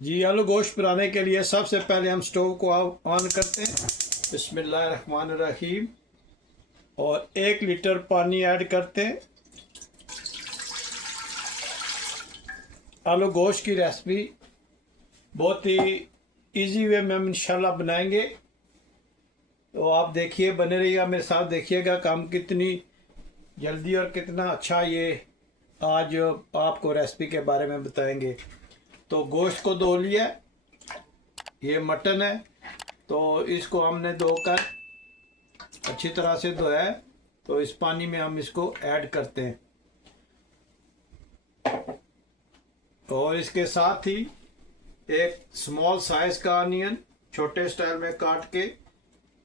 जी, आलू गोश्त बनाने के लिए सबसे पहले हम स्टोव को ऑन करते हैं। बिस्मिल्लाहिर्रहमानिर्रहीम। और 1 लीटर पानी ऐड करते हैं। आलू गोश्त की रेसिपी बहुत ही इजी वे में हम इंशाल्लाह बनाएंगे, तो आप देखिए, बने रहिएगा मेरे साथ, देखिएगा काम कितनी जल्दी और कितना अच्छा ये आज आपको रेसिपी के बारे में बताएंगे। तो गोश्त को धो लिया, ये मटन है, तो इसको हमने धोकर अच्छी तरह से धोया है। तो इस पानी में हम इसको ऐड करते हैं और इसके साथ ही एक स्मॉल साइज का अनियन छोटे स्टाइल में काट के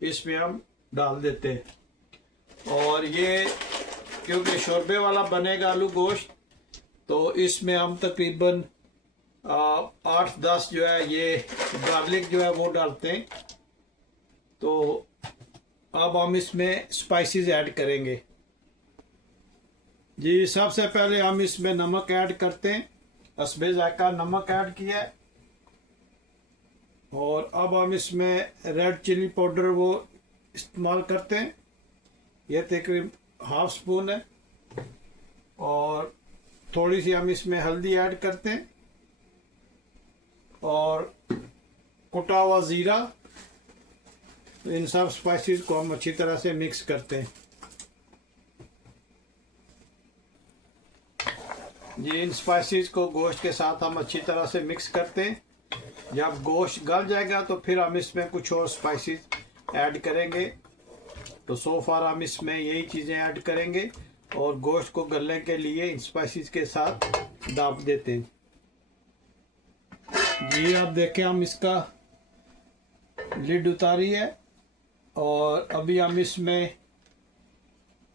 इसमें हम डाल देते हैं। और ये क्योंकि शोरबे वाला बनेगा आलू गोश्त, तो इसमें हम तकरीबन 8-10 जो है ये गार्लिक जो है वो डालते हैं। तो अब हम इसमें स्पाइसेस ऐड करेंगे। जी, सबसे पहले हम इसमें नमक ऐड करते हैं। हस्बे जायका नमक ऐड किया है। और अब हम इसमें रेड चिली पाउडर वो इस्तेमाल करते हैं, यह तकरीबन ½ स्पून है। और थोड़ी सी हम इसमें हल्दी ऐड करते हैं और कुटा हुआ ज़ीरा। तो इन सब स्पाइसेस को हम अच्छी तरह से मिक्स करते हैं। जी, इन स्पाइसेस को गोश्त के साथ हम अच्छी तरह से मिक्स करते हैं। जब गोश्त गल जाएगा तो फिर हम इसमें कुछ और स्पाइसेस ऐड करेंगे। तो सो फार हम इसमें यही चीज़ें ऐड करेंगे और गोश्त को गलने के लिए इन स्पाइसेस के साथ डाल देते हैं। जी, आप देखें, हम इसका लिड उतारी है और अभी हम इसमें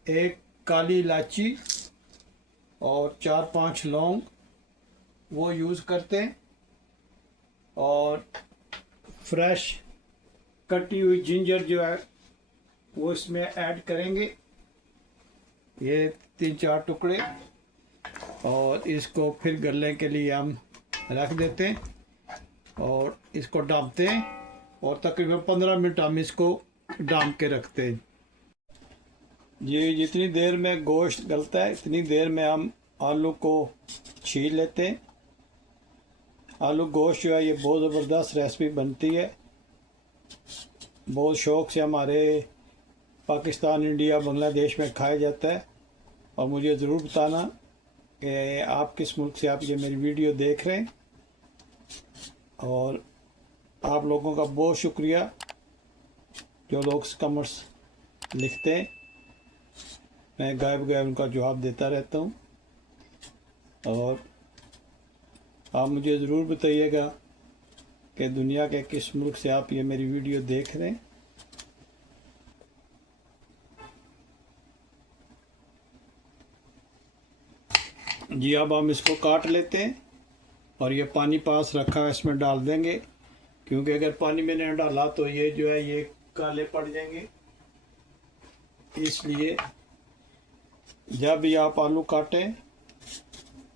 एक काली इलायची और 4-5 लौंग वो यूज़ करते हैं। और फ्रेश कटी हुई जिंजर जो है वो इसमें ऐड करेंगे, ये 3-4 टुकड़े। और इसको फिर गलने के लिए हम रख देते हैं और इसको डालते हैं और तकरीबन 15 मिनट हम इसको डाल के रखते हैं। ये जितनी देर में गोश्त गलता है इतनी देर में हम आलू को छील लेते हैं। आलू गोश्त जो है ये बहुत ज़बरदस्त रेसिपी बनती है, बहुत शौक़ से हमारे पाकिस्तान, इंडिया, बांग्लादेश में खाया जाता है। और मुझे ज़रूर बताना कि आप किस मुल्क से आप ये मेरी वीडियो देख रहे हैं। और आप लोगों का बहुत शुक्रिया जो लोग कमेंट्स लिखते हैं, मैं गायब गायब उनका जवाब देता रहता हूँ। और आप मुझे ज़रूर बताइएगा कि दुनिया के किस मुल्क से आप ये मेरी वीडियो देख रहे हैं। जी, अब हम इसको काट लेते हैं और ये पानी पास रखा है इसमें डाल देंगे, क्योंकि अगर पानी में नहीं डाला तो ये जो है ये काले पड़ जाएंगे। इसलिए जब भी आप आलू काटें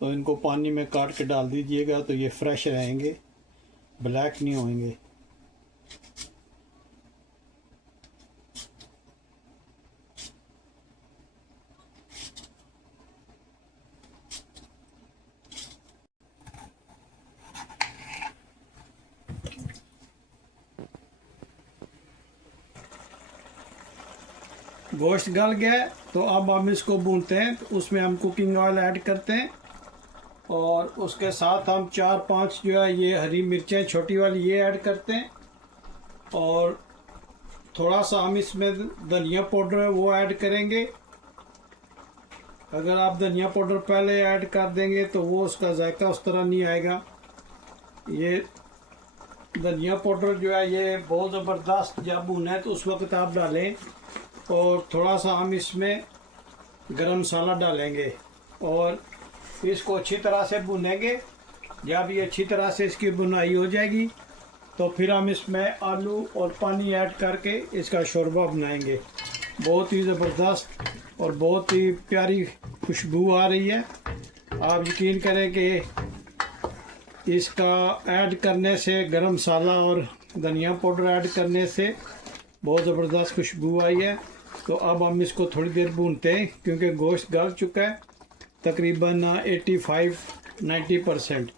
तो इनको पानी में काट के डाल दीजिएगा, तो ये फ्रेश रहेंगे, ब्लैक नहीं होंगे। गोश्त गल गया तो अब हम इसको भूनते हैं। तो उसमें हम कुकिंग ऑयल ऐड करते हैं और उसके साथ हम 4-5 जो है ये हरी मिर्चें छोटी वाली ये ऐड करते हैं। और थोड़ा सा हम इसमें धनिया पाउडर है वो ऐड करेंगे। अगर आप धनिया पाउडर पहले ऐड कर देंगे तो वो उसका जायका उस तरह नहीं आएगा। ये धनिया पाउडर जो है ये बहुत ज़बरदस्त जब भुना है तो उस वक्त आप डालें। और थोड़ा सा हम इसमें गरम मसाला डालेंगे और इसको अच्छी तरह से भुनेंगे। जब ये अच्छी तरह से इसकी बुनाई हो जाएगी तो फिर हम इसमें आलू और पानी ऐड करके इसका शोरबा बनाएंगे। बहुत ही ज़बरदस्त और बहुत ही प्यारी खुशबू आ रही है। आप यकीन करें कि इसका ऐड करने से गरम मसाला और धनिया पाउडर ऐड करने से बहुत ज़बरदस्त खुशबू आई है। तो अब हम इसको थोड़ी देर भूनते हैं क्योंकि गोश्त गल चुका है तकरीबन 85-90%।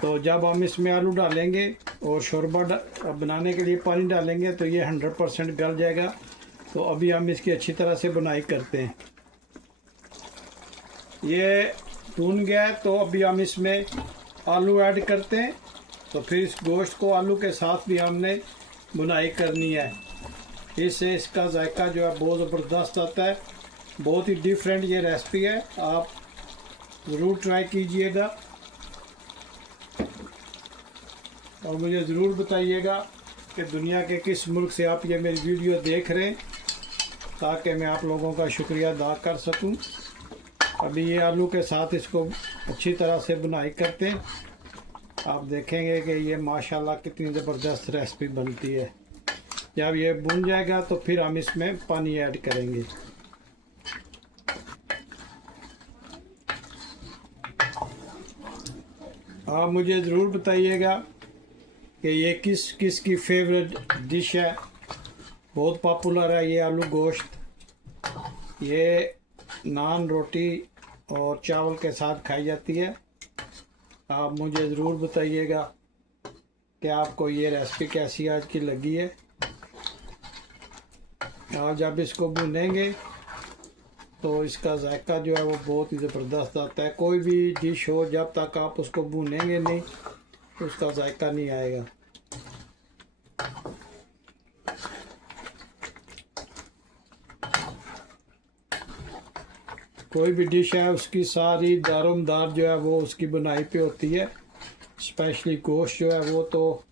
तो जब हम इसमें आलू डालेंगे और शोरबा बनाने के लिए पानी डालेंगे तो ये 100% गल जाएगा। तो अभी हम इसकी अच्छी तरह से बुनाई करते हैं। ये भून गया है तो अभी हम इसमें आलू ऐड करते हैं। तो फिर इस गोश्त को आलू के साथ भी हमने बुनाई करनी है। इससे इसका जायका जो है बहुत ज़बरदस्त आता है। बहुत ही डिफरेंट ये रेसिपी है, आप ज़रूर ट्राई कीजिएगा और मुझे ज़रूर बताइएगा कि दुनिया के किस मुल्क से आप ये मेरी वीडियो देख रहे हैं ताकि मैं आप लोगों का शुक्रिया अदा कर सकूं। अभी ये आलू के साथ इसको अच्छी तरह से बुनाई करते हैं। आप देखेंगे कि ये माशाल्लाह कितनी ज़बरदस्त रेसिपी बनती है। जब ये भुन जाएगा तो फिर हम इसमें पानी ऐड करेंगे। आप मुझे ज़रूर बताइएगा कि ये किस किस की फेवरेट डिश है। बहुत पॉपुलर है ये आलू गोश्त। ये नान, रोटी और चावल के साथ खाई जाती है। आप मुझे ज़रूर बताइएगा कि आपको ये रेसिपी कैसी आज की लगी है। और जब इसको भुनेंगे तो इसका जायका जो है वो बहुत ही ज़बरदस्त आता है। कोई भी डिश हो जब तक आप उसको भुनेंगे नहीं तो उसका जायका नहीं आएगा। कोई भी डिश है उसकी सारी दारोमदार जो है वो उसकी बुनाई पे होती है। स्पेशली गोश्त जो है वो तो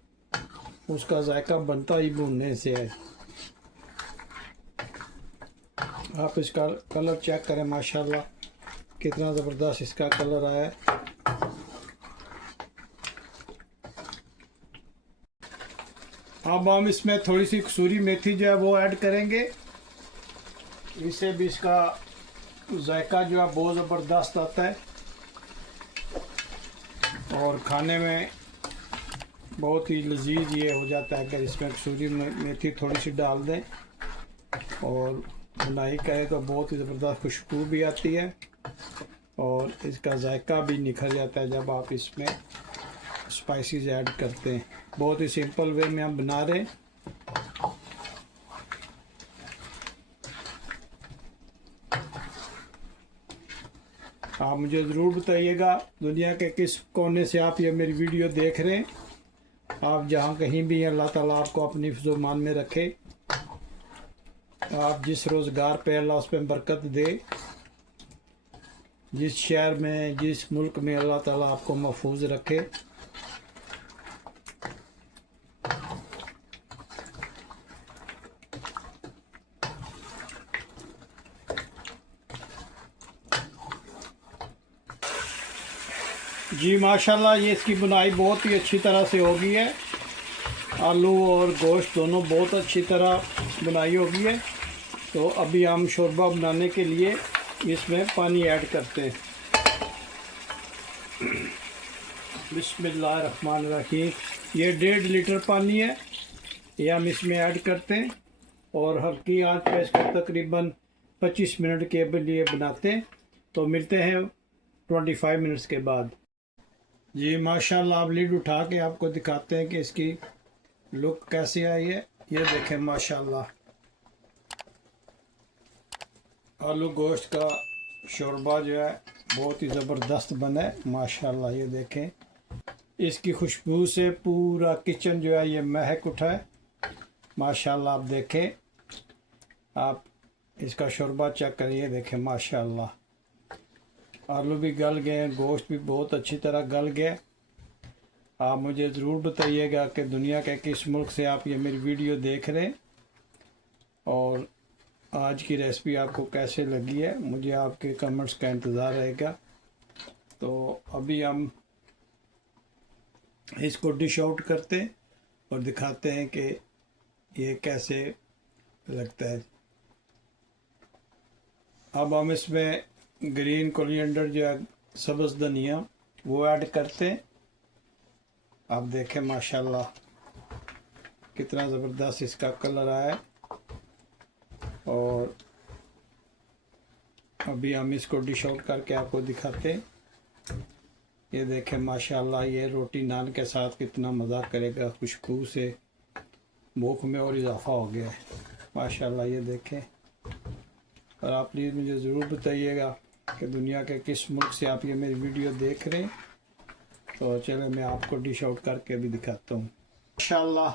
उसका जायका बनता ही भुनने से है। आप इसका कलर चेक करें, माशाल्लाह कितना ज़बरदस्त इसका कलर आया है। अब हम इसमें थोड़ी सी कसूरी मेथी जो है वो ऐड करेंगे। इससे भी इसका जायका जो है बहुत ज़बरदस्त आता है और खाने में बहुत ही लजीज ये हो जाता है अगर इसमें कसूरी मेथी थोड़ी सी डाल दें और बुनाई करें तो बहुत ही ज़बरदस्त खुशबू भी आती है और इसका जायका भी निखर जाता है जब आप इसमें स्पाइसेस ऐड करते हैं। बहुत ही सिंपल वे में हम बना रहे हैं। आप मुझे ज़रूर बताइएगा दुनिया के किस कोने से आप ये मेरी वीडियो देख रहे हैं। आप जहाँ कहीं भी अल्लाह ताला आपको अपनी हिफ्ज़-ओ-मान में रखे। आप जिस रोज़गार पे अल्लाह उस पर बरकत दे। जिस शहर में, जिस मुल्क में अल्लाह ताला आपको महफूज रखे। जी माशाल्लाह ये इसकी बुनाई बहुत ही अच्छी तरह से हो गई है। आलू और गोश्त दोनों बहुत अच्छी तरह बुनाई हो गई है। तो अभी हम शोरबा बनाने के लिए इसमें पानी ऐड करते हैं। बिस्मिल्लाहिर्रहमानिर्रहीम। ये 1.5 लीटर पानी है, ये हम इसमें ऐड करते हैं और हल्की आंच पे इसको तकरीबन 25 मिनट के लिए बनाते हैं। तो मिलते हैं 25 मिनट्स के बाद। जी माशाल्लाह, आप लीड उठा के आपको दिखाते हैं कि इसकी लुक कैसी आई है। ये देखें माशाल्लाह, आलू गोश्त का शोरबा जो है बहुत ही ज़बरदस्त बना है माशाल्लाह। ये देखें इसकी खुशबू से पूरा किचन जो है ये महक उठा है माशाल्लाह। आप देखें, आप इसका शोरबा चेक करिए, देखें माशाल्लाह। आलू भी गल गए, गोश्त भी बहुत अच्छी तरह गल गया। आप मुझे ज़रूर बताइएगा कि दुनिया के किस मुल्क से आप ये मेरी वीडियो देख रहे हैं और आज की रेसिपी आपको कैसे लगी है। मुझे आपके कमेंट्स का इंतज़ार रहेगा। तो अभी हम इसको डिश आउट करते हैं और दिखाते हैं कि ये कैसे लगता है। अब हम इसमें ग्रीन कोरिएंडर जो है, सब्ज़ धनिया, वो ऐड करते हैं आप देखें माशाल्लाह कितना ज़बरदस्त इसका कलर आया है। और अभी हम इसको डिश आउट करके आपको दिखाते हैं। ये देखें माशाल्लाह ये रोटी नान के साथ कितना मज़ा करेगा, खुशबू से भूख में और इजाफा हो गया है माशाल्लाह। ये देखें। और आप प्लीज़ मुझे ज़रूर बताइएगा कि दुनिया के किस मुल्क से आप ये मेरी वीडियो देख रहे हैं। तो चले मैं आपको डिश आउट करके भी दिखाता हूँ माशाल्लाह।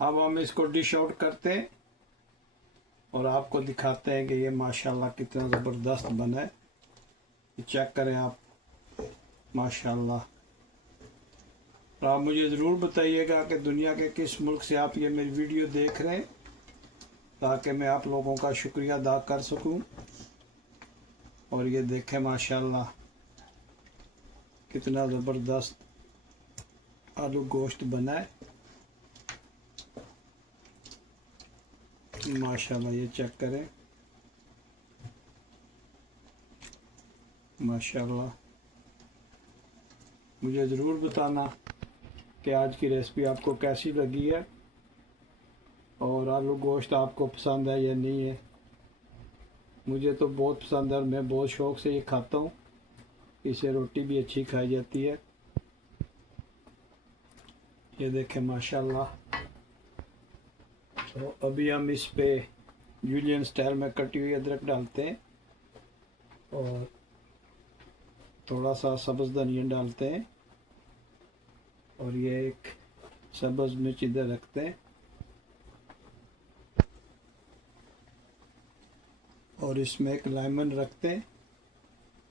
अब हम इसको डिश आउट करते हैं और आपको दिखाते हैं कि ये माशाल्लाह कितना ज़बरदस्त बना है। चेक करें आप माशाल्लाह। और आप मुझे ज़रूर बताइएगा कि दुनिया के किस मुल्क से आप ये मेरी वीडियो देख रहे हैं, ताकि मैं आप लोगों का शुक्रिया अदा कर सकूं। और ये देखें माशाल्लाह कितना ज़बरदस्त आलू गोश्त बना है माशाल्लाह। ये चेक करें माशाल्लाह। मुझे ज़रूर बताना कि आज की रेसिपी आपको कैसी लगी है और आलू गोश्त आपको पसंद है या नहीं है। मुझे तो बहुत पसंद है और मैं बहुत शौक़ से ये खाता हूँ। इससे रोटी भी अच्छी खाई जाती है। ये देखें माशाल्लाह। तो अभी हम इस पे जूलियन स्टाइल में कटी हुई अदरक डालते हैं और थोड़ा सा सब्ज़ धनिया डालते हैं और ये एक सब्ज़ मिर्च इधर रखते हैं और इसमें एक लेमन रखते हैं।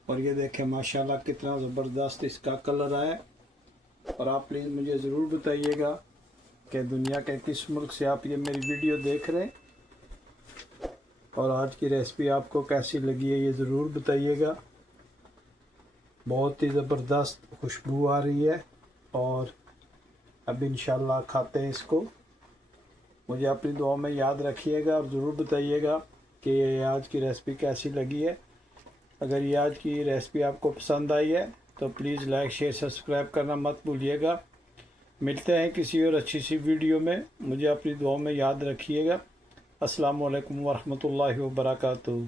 और ये देखें माशाल्लाह कितना ज़बरदस्त इसका कलर आया। और आप प्लीज़ मुझे ज़रूर बताइएगा कि दुनिया के किस मुल्क से आप ये मेरी वीडियो देख रहे हैं और आज की रेसिपी आपको कैसी लगी है ये ज़रूर बताइएगा। बहुत ही ज़बरदस्त खुशबू आ रही है और अब इंशाल्लाह खाते हैं इसको। मुझे अपनी दुआ में याद रखिएगा और ज़रूर बताइएगा कि ये आज की रेसिपी कैसी लगी है। अगर ये आज की रेसिपी आपको पसंद आई है तो प्लीज़ लाइक शेयर सब्सक्राइब करना मत भूलिएगा। मिलते हैं किसी और अच्छी सी वीडियो में। मुझे अपनी दुआ में याद रखिएगा। अस्सलाम वालेकुम वरहमतुल्लाहि वबरकातुहू।